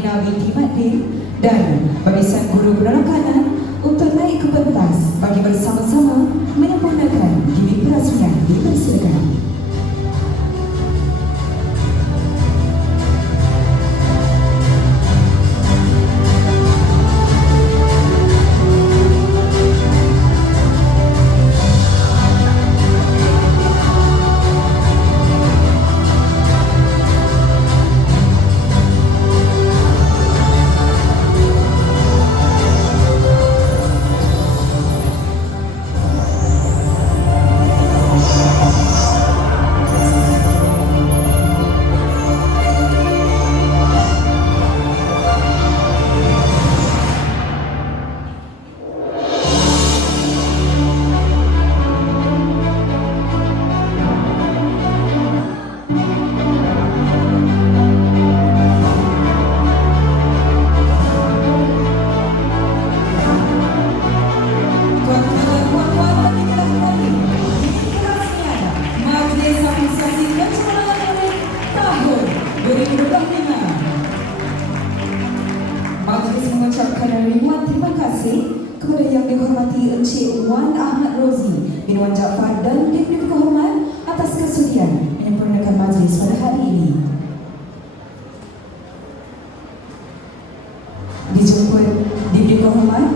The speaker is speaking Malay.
Sabrina binti Madin dan barisan guru berakanan untuk naik ke pentas bagi bersama-sama menyempurnakan gimik perasmian dipersilakan. Majlis mengucapkan ribuan terima kasih kepada Yang Dihormati Encik Wan Ahmad Rozi bin Wan Jaafar dan Dibdib Kehormat atas kesudian menyempurnakan majlis pada hari ini. Dijemput Dibdib Kehormat